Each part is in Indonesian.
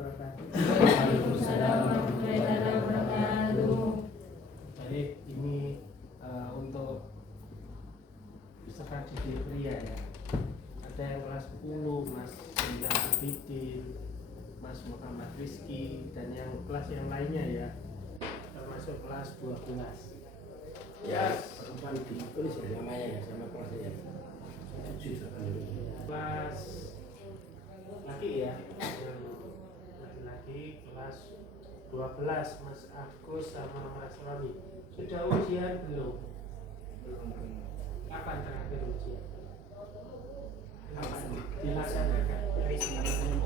wabarakatuh. Waalaikumsalam warahmatullahi wabarakatuh. Baik, ini untuk peserta didik pria ya. Ada yang kelas 10, Mas Indra Abidin, Mas Muhammad Rizky, dan yang kelas yang lainnya ya, termasuk kelas 12. Ya, perempuan ditulis ya namanya ya sama kelasnya ya. Kelas laki ya, yang laki-laki kelas 12, Mas Agus sama Mas Roni. Sudah ujian belum? Kapan terakhir ujian? Kapan dilaksanakan?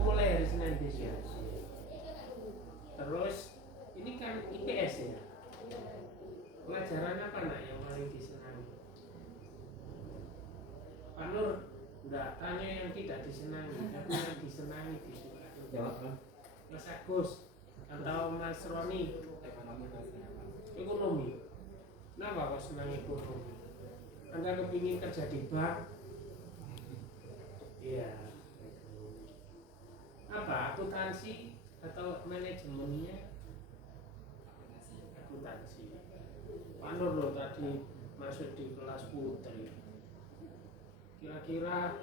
Mulai hari Senin besok. Terus ini kan IPS ya. Pelajaran apa nak yang paling disenangi? Pak Nur, enggak tanya yang tidak disenangi, tapi yang disenangi disukai. Mas Agus atau Mas Roni? Ekonomi. Kenapa kok senang ekonomi? Anda kepingin kerja di bank? Iya. Apa? Akuntansi atau manajemennya? Akuntansi. Pak Nur loh tadi masuk di kelas putri. Kira-kira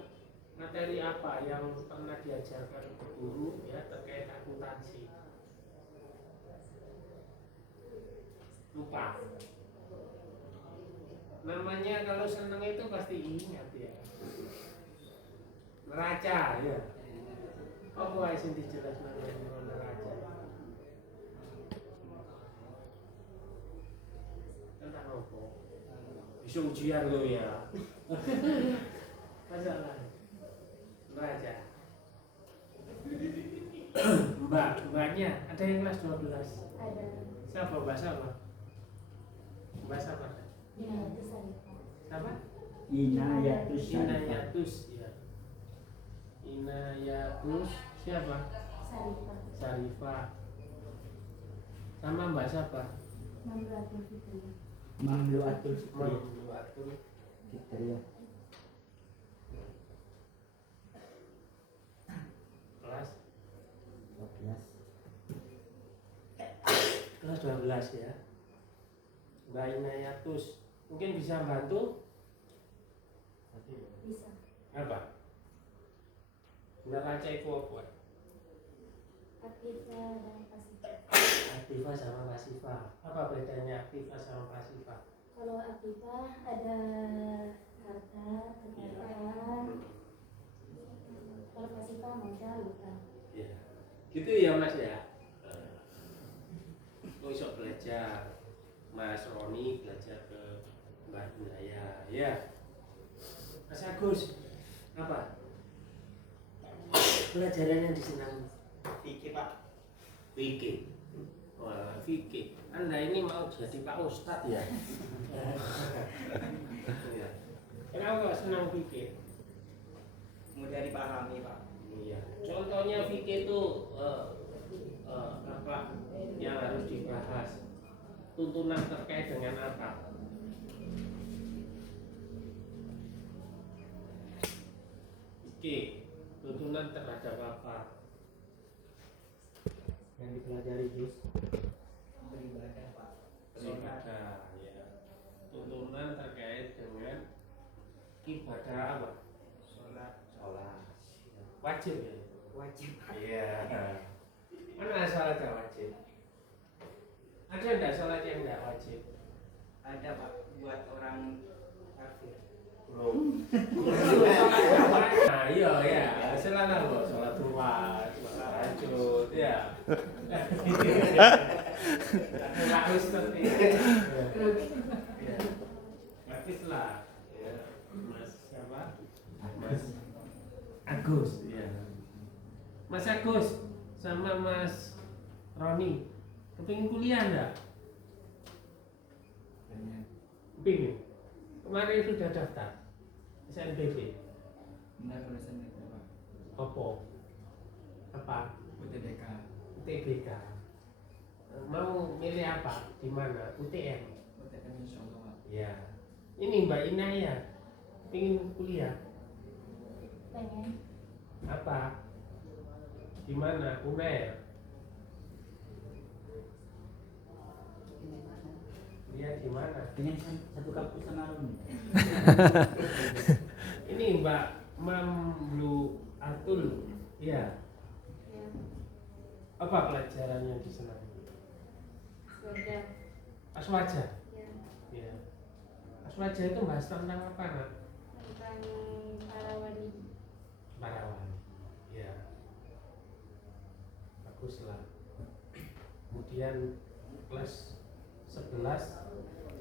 materi apa yang pernah diajarkan ke guru ya terkait akuntansi? Lupa. Namanya kalau seneng itu pasti ingat ya. Neraca ya. Apa yang dijelas namanya neraca? Tentang apa? Bisa ujian lo ya. Masalah neraca. Mbaknya ada yang kelas 12? Ada. Siapa Mbak siapa? Mbak siapa? Siapa? Inayatus Inayatus ya. Inayatus siapa? Sarifah. Sama Mbak siapa? Mamluatul Mamluatul Fitri ya. Kelas 12. kelas 12 ya. Mbak Inayatus mungkin bisa bantu? Bisa. Apa? Neraca itu apa? Aktiva dan pasifik. Aktiva sama pasifah. Apa bedanya aktiva sama pasifah? Kalau aktiva ada harta, kekayaan. Kalau pasifik modal utang. Ya. Gitu ya Mas ya. Besok belajar. Mas Roni belajar ke Mbak Inaya ya. Mas Agus apa? Pelajaran yang disenangi? Fikih Pak. Fikih. Wah, fikih. Anda ini mau jadi Pak Ustadz ya? Ya. Kenapa kok senang fikih? Mudah dipahami Pak. Iya. Contohnya fikih itu apa yang harus dibahas? Tuntunan terkait dengan apa? Fikih. Tuntunan terhadap apa? Yang dipelajari Jus. Beribadah Pak. Beribadah ya. Tuntunan terkait dengan ibadah apa? Sholat. Wajib ya? Wajib. Iya. Mana sholat yang wajib? Ada enggak sholat yang enggak wajib? Ada Pak buat orang kafir. Belum. Nah iya ya. Silakan kok sholat rumah, sholat tahajud ya. Enggak Ustaz nih. Ya. Bagus lah. Ya. Mas siapa? Mas Agus ya. Mas Agus sama Mas Roni kepingin kuliah enggak? Kepingin. Kemarin sudah daftar SNBP. Benar tulisan itu Pak. Apa? UTBK. UTBK. Mau milih apa? Di mana? UTM. UTM insyaallah Pak. Ya. Ini Mbak Inaya ingin kuliah. Pengen. Apa? Di Di mana? Unair. Dia di mana? Dengan satu kampus sama alumni. Ini Mbak Mamlu Atul. Ya. Ya. Apa pelajarannya di sana? Sudah. Aswaja. Ya. Ya. Aswaja itu bahas tentang apa, Nak? Tentang para wali. Parawan. Ya. Baguslah. Kemudian kelas 11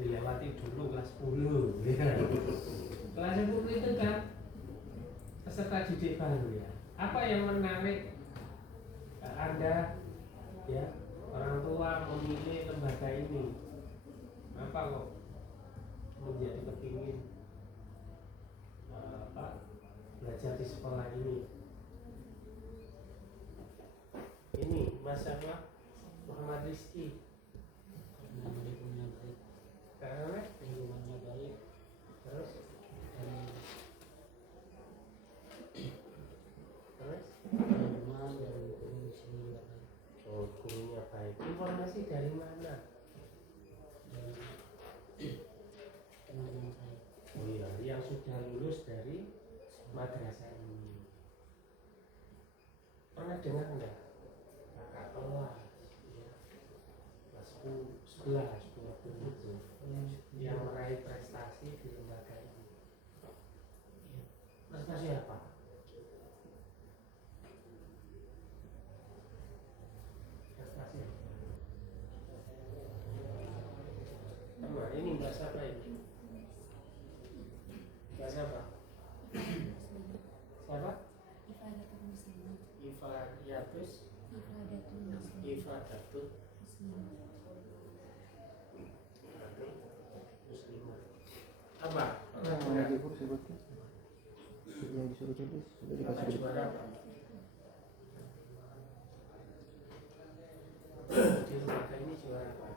dilewati dulu kelas 10 ya. Kelas 10 itu kan peserta didik baru ya. Apa yang menarik Anda ya, orang tua memilih lembaga ini? Apa kok menjadi kepingin belajar di sekolah ini? Ini Mas apa? Muhammad Rizky. Karena Lingkungannya baik. terus Rumah dan lingkungan sini juga baik. oh, gurunya baik. Informasi dari mana? Teman-teman saya. Oh iya, yang sudah lulus dari madrasah ini. Pernah dengar enggak? Kakak kelas ya. Kelas 11, 20 itu yang meraih prestasi di lembaga ini. Ya. Prestasi apa? Prestasi apa? Sama, ini Mbak siapa ini? Mbak siapa? Siapa? Ifadatul muslimin. Ifadatus Ifadatul muslimin. Ifadatul Muslimin. Muslimah. Apa? Lagi kursi berarti yang disuruh tulis sudah dikasih Kakak gede. juara apa? Di lembaga ini juara apa?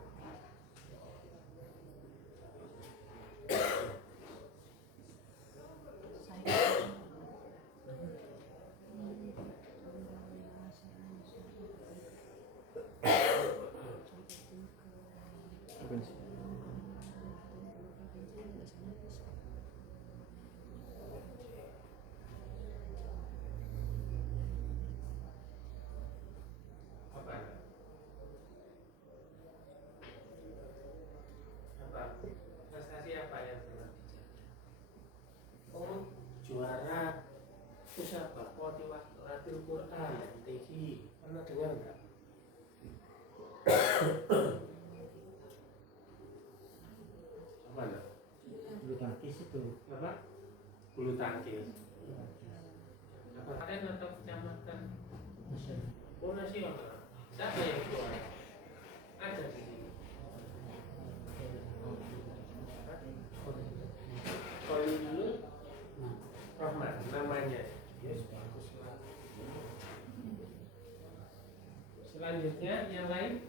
Provinsi. Apa? Apa? Prestasi apa yang pernah dicapai? Oh, juara terus apa? Qatiwatul Quran, MTQ. Pernah dengar nggak? Mana? Bulu tangkis itu. Apa? Bulu tangkis. Kabupaten atau kecamatan? Oh, nasional. Siapa yang juara? Ada di sini. Khalilul Rahman namanya. Yes, bagus lah. Selanjutnya yang lain?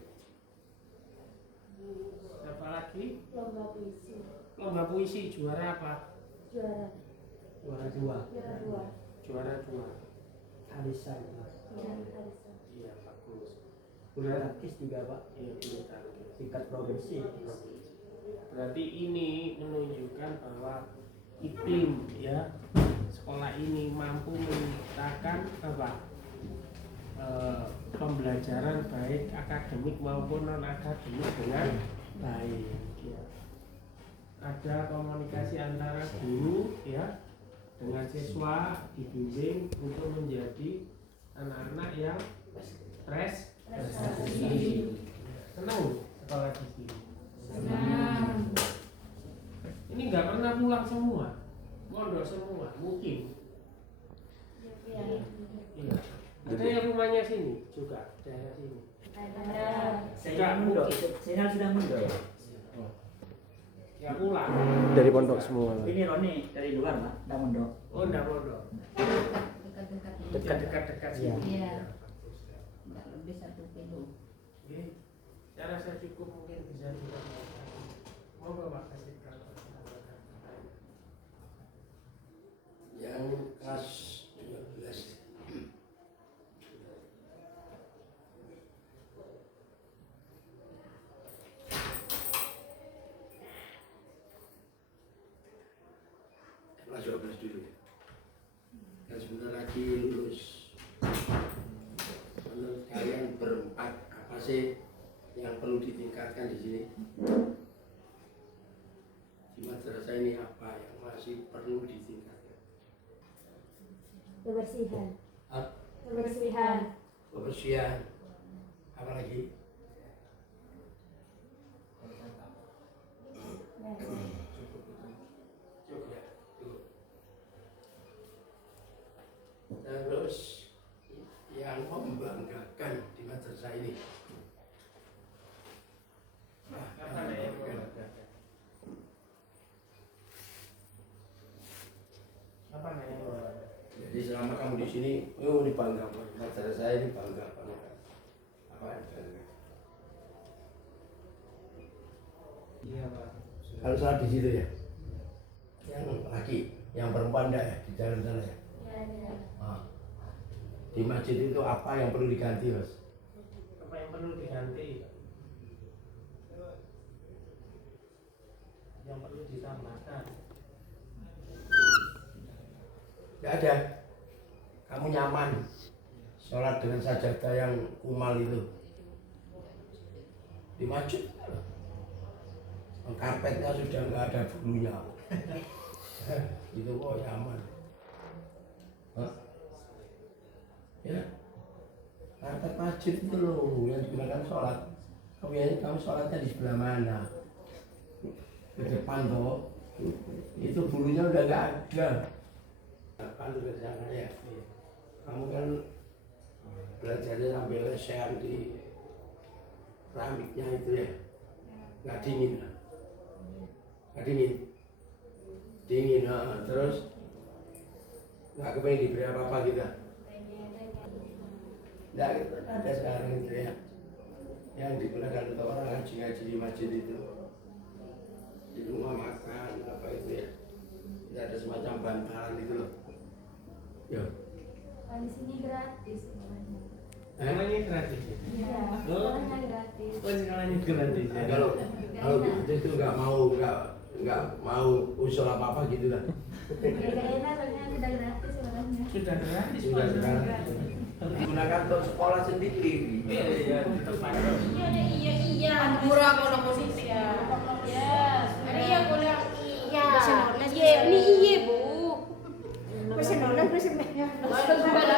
Siapa lagi? Lomba puisi. Lomba puisi juara apa? Juara. Juara 2. Juara 2. Juara 2. Alisa itu. Iya, Arisa. Iya, bagus. Bulu tangkis juga Pak. Iya, bulu tangkis. Tingkat provinsi. Berarti ini menunjukkan bahwa iklim ya sekolah ini mampu menciptakan apa pembelajaran baik akademik maupun non akademik dengan baik ya. Ada komunikasi antara guru ya dengan siswa dibimbing untuk menjadi anak-anak yang prestasi. Senang sekolah di sini. Senang. Ini nggak pernah pulang semua, mondok semua, mungkin. Iya. Iya. Ada yang rumahnya sini juga, daerah sini. Ada. Saya mundok. Saya sudah mundok. Ya pulang. Dari pondok semua. Ini Roni dari luar Pak. Tidak mundok. Oh, enggak mondok. Dekat-dekat. Dekat-dekat sini. Iya. Bagus, ya. Enggak lebih 1 kilo. Oke. Saya rasa cukup mungkin bisa kita. Mau Bapak kasih tahu. Yang kelas 12 masih yang perlu ditingkatkan di sini? Di madrasah ini apa yang masih perlu ditingkatkan? Kebersihan. Apa? Kebersihan. Kebersihan. Apa lagi? Terus yang membanggakan di madrasah ini. Apa yang membanggakan? Apa yang membanggakan? Jadi selama kamu di sini, ini bangga banget. Madrasah ini bangga banget. Apa yang bangga? Iya Pak. Kalau saat di situ ya, yang laki, yang perempuan enggak ya di dalam sana ya. Ah. Di masjid itu apa yang perlu diganti, Mas? Apa yang perlu diganti? Yang perlu ditambahkan? Tidak ada. Kamu nyaman sholat dengan sajadah yang kumal itu di masjid. Karpetnya sudah nggak ada bulunya. Itu kok nyaman. Hah? Ya, karpet masjid itu loh yang digunakan sholat. Kamu sholatnya di sebelah mana? Ke depan toh. Itu bulunya udah nggak ada. Depan tuh ke sana ya. Kamu kan belajarnya sambil lesehan di keramiknya itu ya. Nggak dingin. Nggak dingin. Dingin, terus nggak kepengen diberi apa-apa kita. Nggak, ada sekarang itu ya yang digunakan untuk orang ngaji-ngaji di masjid itu, di rumah makan apa itu ya, tidak ada semacam bantalan itu loh. Yo. Di sini gratis semuanya. Semuanya gratis ya? Iya, Oh. semuanya gratis. Oh, sekolahnya gratis ya? Nah, kalau itu nggak mau usul apa gitu lah. Ya gak enak soalnya udah gratis semuanya. Sudah gratis Sudah Pak. sekarang digunakan untuk sekolah sendiri. Iya, iya, tempat. Iya. Murah kalau posisi ya. Ya. Iya boleh. Iya. Iya, ini iya bu. Personalan, personalan.